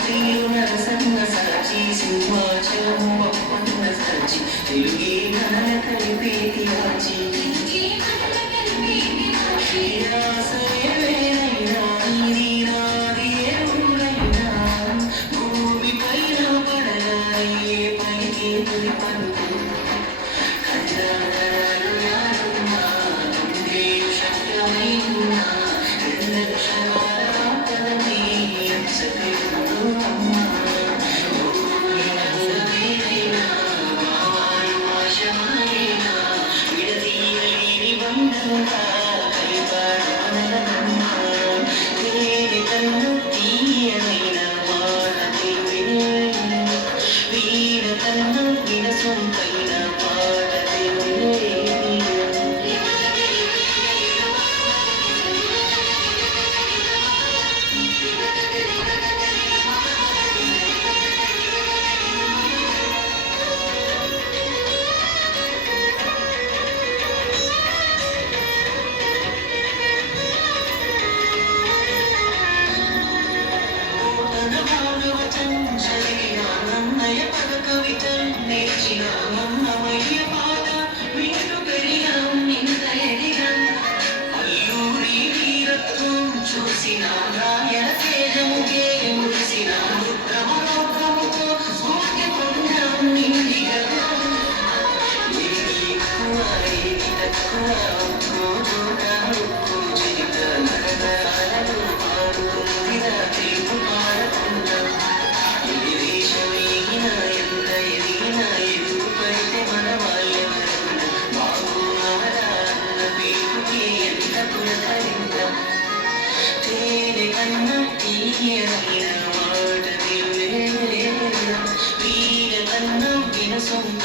తీరునరసంగ సాచి సింహాచలం ఒప్పంద సాచి తెలుగే కనల కలిపేటి వాచి ఆశయవేనైనా ఇది నాది ఏ ఊరైనా భూమి పైన పడగానే పలికే తొలి పలుకు కథాకరాలు నానున్నా గుండె శబ్దమై ఉన్నా రెండక్షరాల రాతలనే సతిలో అమ్మా వేరైనా భావాలు ఆశమైనా విడదీయలేని బంధంగా కలిపాడనలమ్మా తేనె కన్ను తీయనైన మాట తెలివినే వీణ కన్ను వినసొంతైన పాట తెలివినే చూసిన రాయల తేజముగే మురిసిన రుద్రమలోకముతో స్ఫూర్తి పొందాం నిండిగా ఏది ఎక్కువ ఏది తక్కువ రోజుగా ఉప్పు చిరిత నరనాలను మారుతుందిరా తీర్పు మారకుండా ఏ దేశమేగిన ఎంత ఎదిగినా ఎదుగుపడితే మన వాళ్ళెవరన్నా బాగున్నవరా అన్న పేరుకి ఎంత పులకరిందా తేనె కన్న తీయనైన మాట తెలివేనా వీర కన్న వినసొంత